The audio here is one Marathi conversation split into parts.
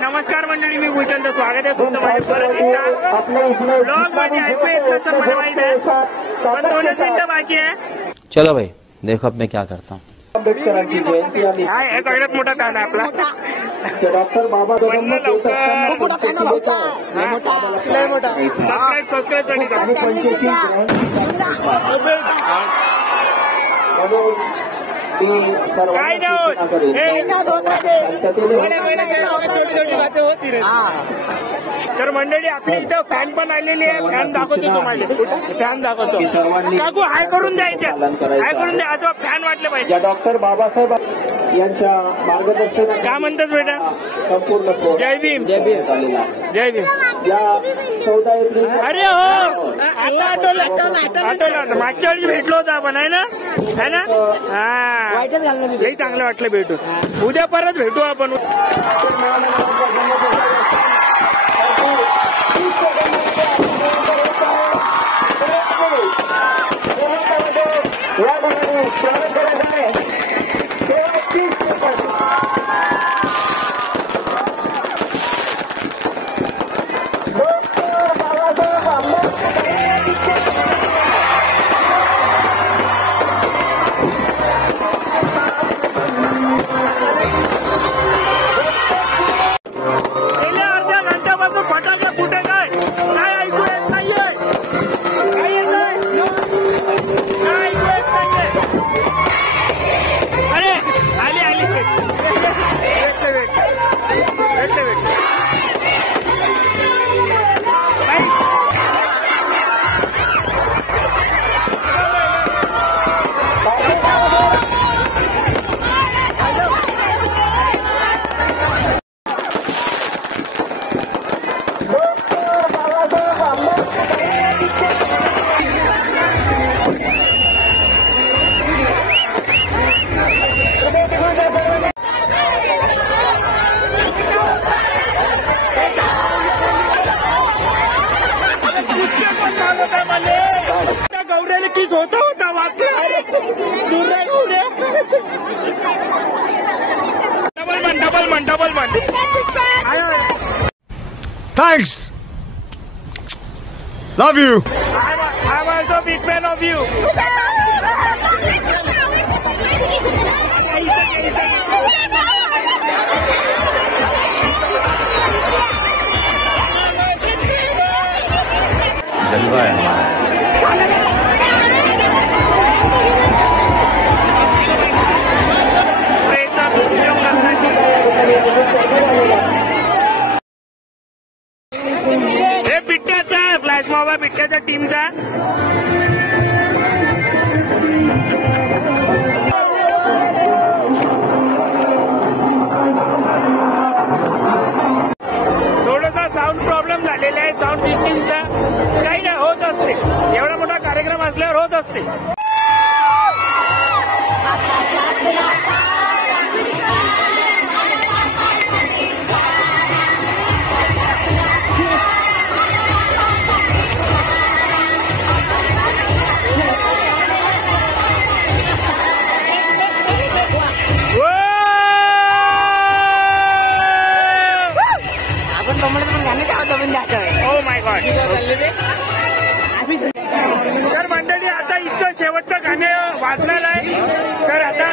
नमस्कार मंडळी, मी भूषण, स्वागत आहे तुमचं माझ्या परत एकदा ब्लॉग मध्ये. ऐकू येत नसतं मला माहित आहे, पण 2 मिनिटं बाकी आहे. चलो भाई, देखो अब मैं क्या करता हूँ. आंबेडकरांची जयंती आली. हा सगळ्यात मोठा ताण आहे आपला. डॉक्टर बाबासाहेब काय तर मंडळी आपल्या इथं फॅन पण आलेली आहे. फॅन दाखवतो तुम्हाला, फॅन दाखवतो. काकू हाय करून द्यायच्या, हाय करून द्या, असं फॅन वाटलं पाहिजे. डॉक्टर बाबासाहेब यांच्या मार्गदर्शन. काय म्हणतात बेटा? संपूर्ण जय भीम, जय भीम, जय भीम. अरे हो, आता आठवलं, मागच्या वेळी भेटलो होतो आपण, आहे ना, है ना? हा, लई चांगलं वाटलं भेटून. उद्या परत भेटू आपण. गौऱ्याला किस होता होता वाचला. डबल मन. Thanks. Love you. I'm also a big fan of you. जलवा है. हे बिट्ट्याचा फ्लॅश मॉब आहे, बिट्ट्याच्या टीमचा. थोडासा साऊंड प्रॉब्लेम झालेला आहे, साऊंड सिस्टीमचा. काही नाही, होत असते, एवढा मोठा कार्यक्रम असल्यावर होत असते. Oh my God. तर मंडळी आता इथं शेवटचं गाणं वाजणार आहे. तर आता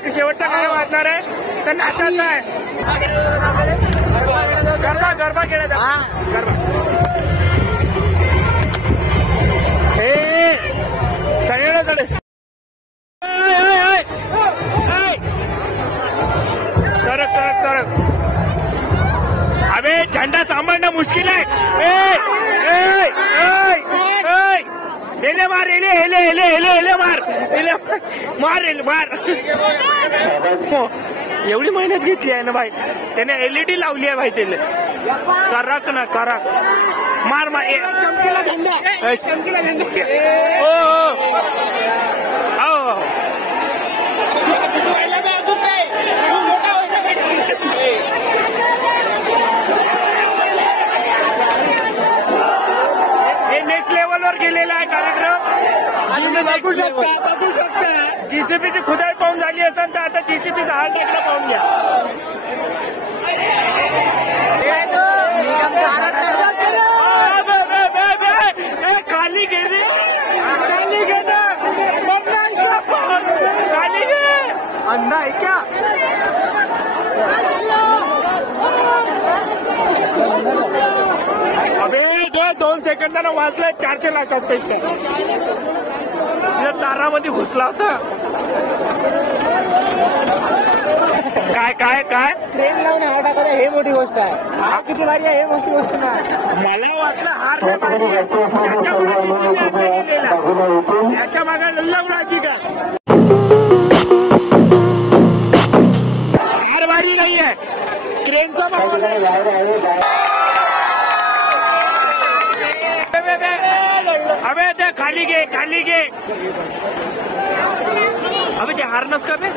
तर शेवटचं गाणं वाजणार आहे. तर नाचायचं आहे, गरबा खेळायचा. गरबा हे सगळ्याकडे सरक. अबे झंडा सांभाळणं मुश्किल आहे. हेले मार, हेले मार. एवढी मेहनत घेतली आहे ना भाई, त्याने LED लावली आहे भाई. त्याने सरक मार. चमकीला झंडा. हो. केलेला आहे कार्यक्रम आणि तुम्ही बघू शकता जीसीपीची खुदाई पाहून झाली असेल तर आता जीसीपीचा हाल टाकला पाहून घ्या. खाली गेली खाली गेला खाली गे अंधा आहे क्या? अबे 2 सेकंदानं वाजले 400 लाखात पैसे तारामध्ये घुसला होता. काय काय काय ट्रेन लावून हार टाकणं हे मोठी गोष्ट आहे. हा किती भारी आहे हे मोठी गोष्ट नाही. मला वाटलं हार याच्या मागे लग्नाची का हार भारी नाही आहे ट्रेनचा. अबे ते खाली घे खाली घे. अबे ते हारनस का बे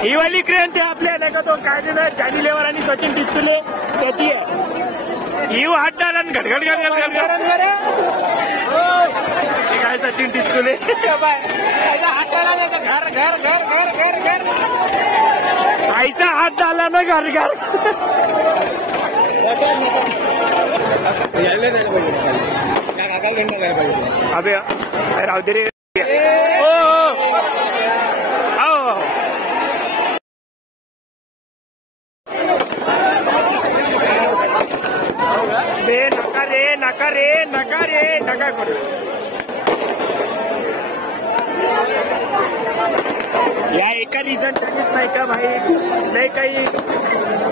ही वाली क्रेन ते आपल्या नाही का तो काय ते जॅनी लेवर आणि सचिन टिचकुले त्याची आहे. ही हात डाला घटघट घटघट काय सचिन टिचकुले आईचा हात डाला ना घर घर अबे राहू दे रे. नका रे नका रे नका करू. या एका रिझन नाही का भाई नाही काही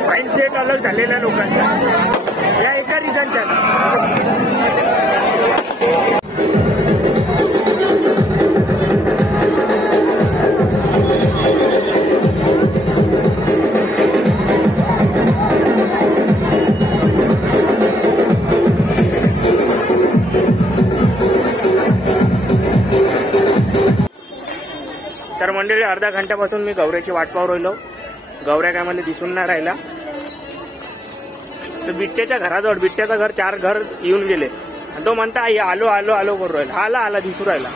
माइंडसेट अलग झालेल्या लोकांचा या एका रिझनच्या. तर मंडळी अर्धा घंट्यापासून मी गौऱ्याची वाट पाहू राहिलो. गौऱ्या काय मला दिसून नाही राहिला. तर बिट्ट्याच्या घराजवळ बिट्ट्याचं घर 4 घर येऊन गेले आणि तो म्हणता आई आलो आलो आलो करू राहिला. आला आला दिसू राहिला.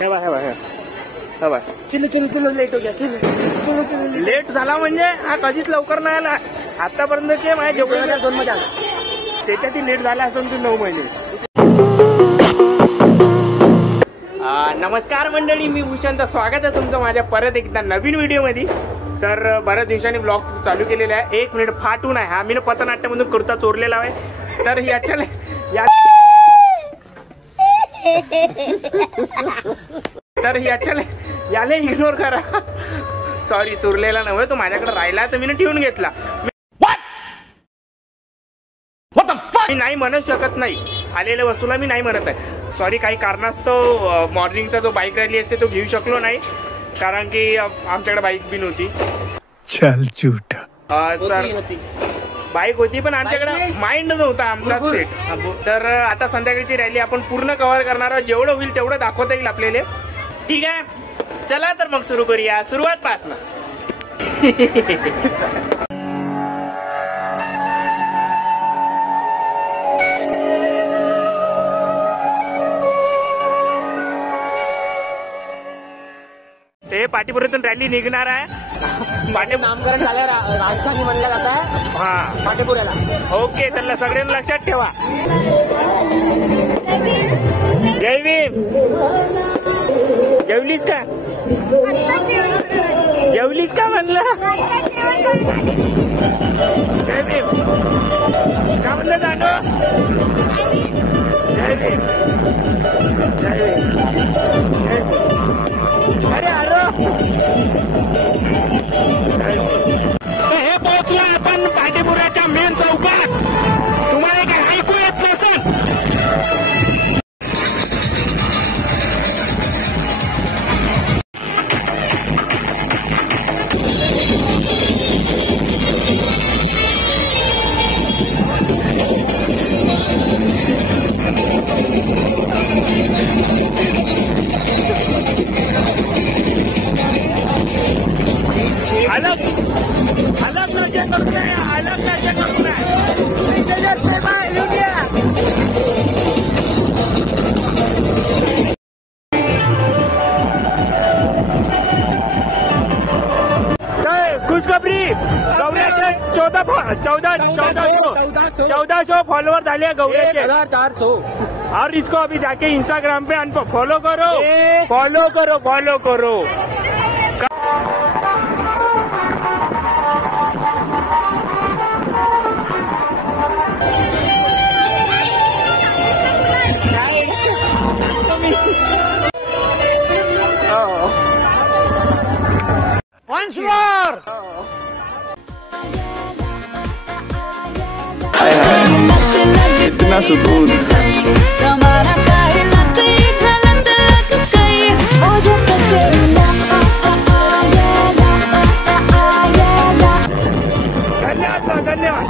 हे बा हे बा हे बा चिल्ल चिल्ल चिल्ल लेट हो गया चिल्ल चिल्ल चिल्ल लेट झाला म्हणजे हा कधीच लवकर नाही आला. आतापर्यंतचे माझ्या जेवढ्या 2 मध्ये आला त्याच्यातही लेट झाला असून तू 9 महिने. नमस्कार मंडळी मी भूषण तर स्वागत आहे तुमचं माझ्या परत एकदा नवीन व्हिडिओमध्ये. तर बऱ्याच दिवसांनी ब्लॉग चालू केलेला आहे. 1 मिनिट फाटून आहे हा मी पथनाट्यामधून कुर्ता चोरलेला आहे. तर याला इग्नोर करा. सॉरी चोरलेला नव्हे तो माझ्याकडे राहिला तर मी ठेवून घेतला. मी नाही म्हणू शकत नाही आलेल्या वस्तूला मी नाही म्हणत आहे. सॉरी काही कारणास्तव मॉर्निंगचा जो बाईक रॅली असते तो घेऊ शकलो नाही कारण की आमच्याकडे बाईक बी नव्हती. चल झूठा. बाईक होती पण आमच्याकडे माइंड नव्हता आमचा सेट. तर आता संध्याकाळची रॅली आपण पूर्ण कव्हर करणार आहोत. जेवढं होईल तेवढं दाखवता येईल आपल्याला. ठीक आहे चला तर मग सुरू करूया सुरुवात पासून. ते पाटीपुरातून रॅली निघणार आहे. नामकरण झालं राजधानी म्हणलं जात आहे. हा पाटीपुऱ्याला. ओके चला सगळ्यांना लक्षात ठेवा. जय भीम. जेवलीस का जेवलीस का म्हणलं. जय भीम का म्हणलं जाणो. जय भीम जय भीम. अरे अरे हे पोहोचलो आपण पाटीपुराच्या मेन चौकात. तुम्हाला काय ऐकू येत नसेल. अलग नजर करते हैं अलग नजर करते हैं. खुशखबरी गौऱ्याचे 1400 फॉलोअर झाले गौऱ्याचे 1400। और इसको अभी जाके इंस्टाग्राम पे फॉलो करो, फॉलो करो, फॉलो करो। Once more. इतना सुकून धन्यवाद, धन्यवाद।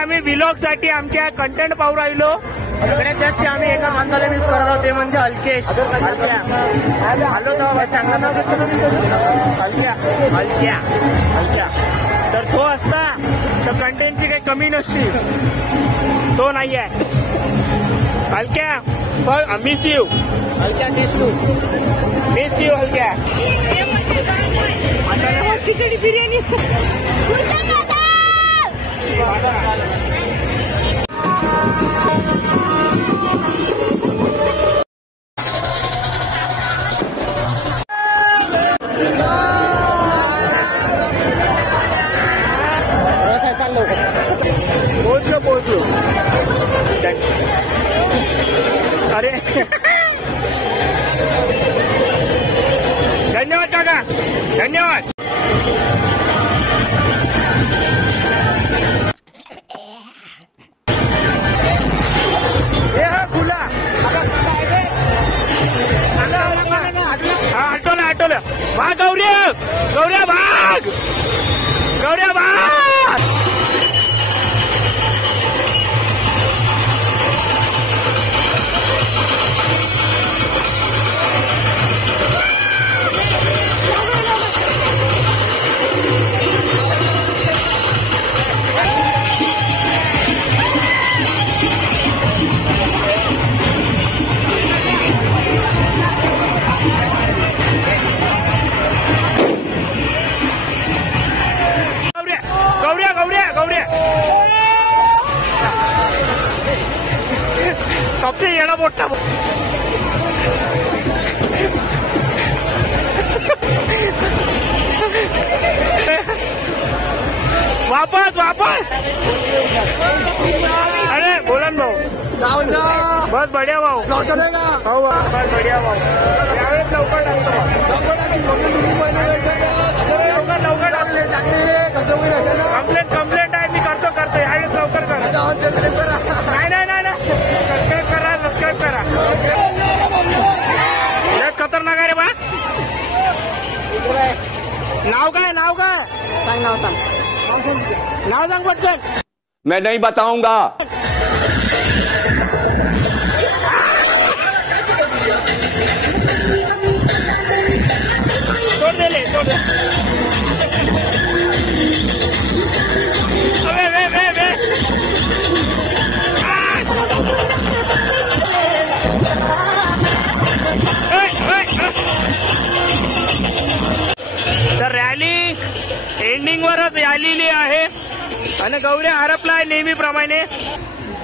आम्ही व्लॉग साठी आमच्या कंटेंट पाहू राहिलो। सगळ्यात जास्त आम्ही एका माणसाला मिस करत आहोत, ते म्हणजे हलकेश। आलो तर चांगला हलक्या तर तो असता तर कंटेंटची काही कमी नसती, तो नाही आहे। हलक्या मिस यू, हलक्या मिस यू हलक्या। खिचडी बिर्याणी पोहोचलो। अरे धन्यवाद काका, धन्यवाद। आटोला भाग गौऱ्या भाग, गौऱ्या भाग। गौऱ्या सबसे येड़ा मोटा वापस। अरे बोलन भाऊ, बस बढ़िया भाऊ, बस बढ़िया भाऊ। यावेळेस लवकर कंप्लेंट आहे, मी करतो यावेळेस लवकर करा। नाही सबस्क्राईब करा। लस खतरनाक आहे रे बा। नाव काय नाव सांग पटकन। मैं नहीं बताऊंगा। छोड़ दे। तर रॅली एंडिंग वरच आलेली आहे आणि गौऱ्या हरपलाय नेहमीप्रमाणे।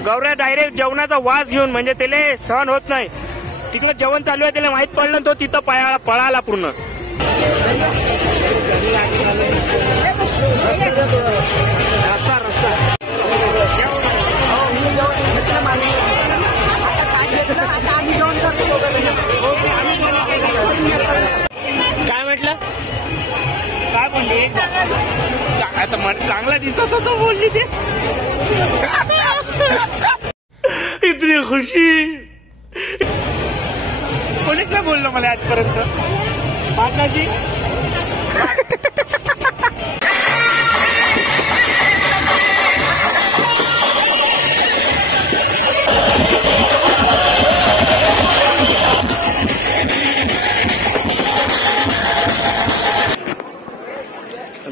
गौऱ्या डायरेक्ट जेवणाचा वास घेऊन, म्हणजे त्याला सहन होत नाही। तिकडे जेवण चालू आहे, त्याला माहित पडलं तो तिथं पळाला पूर्ण। काय म्हटलं, काय बोलली? चांगला दिसत होता बोलली ते। इतनी खुशी कोणीच नाही बोललं मला आजपर्यंत पाटणाची।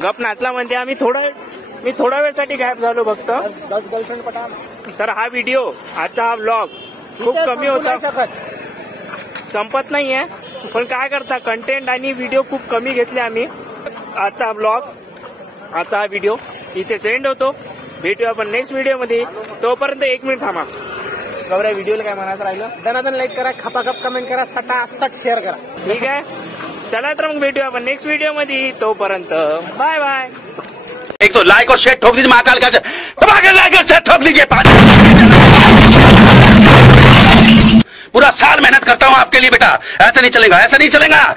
गप नाचला म्हणजे मी थोडा वेळसाठी गायब झालो फक्त. 10 गर्लफ्रेंड पटा. तर हा व्हिडिओ, आजचा हा व्लॉग खूप कमी होता, संपत नाहीये. पण काय करता, कंटेंट आणि व्हिडिओ खूप कमी घेतले आम्ही. आजचा व्लॉग, आजचा हा व्हिडिओ इथे सेंड होतो. भेटूया आपण नेक्स्ट व्हिडिओ मध्ये. तोपर्यंत 1 मिनिट थांबा. गौऱ्या, व्हिडिओला काय म्हणायचं राहिलं? दनादन लाईक करा, खपाखप कमेंट करा, सटासट शेअर करा. ठीक आहे, चला तर मग भेटूया आपण नेक्स्ट व्हिडिओ मध्ये. तोपर्यंत बाय बाय. एक तो लाइक और शेयर ठोक दीजिए, महाकाल का लाइक और शेयर ठोक दीजिए. पूरा साल मेहनत करता हूँ आपके लिए बेटा, ऐसा नहीं चलेगा, ऐसा नहीं चलेगा.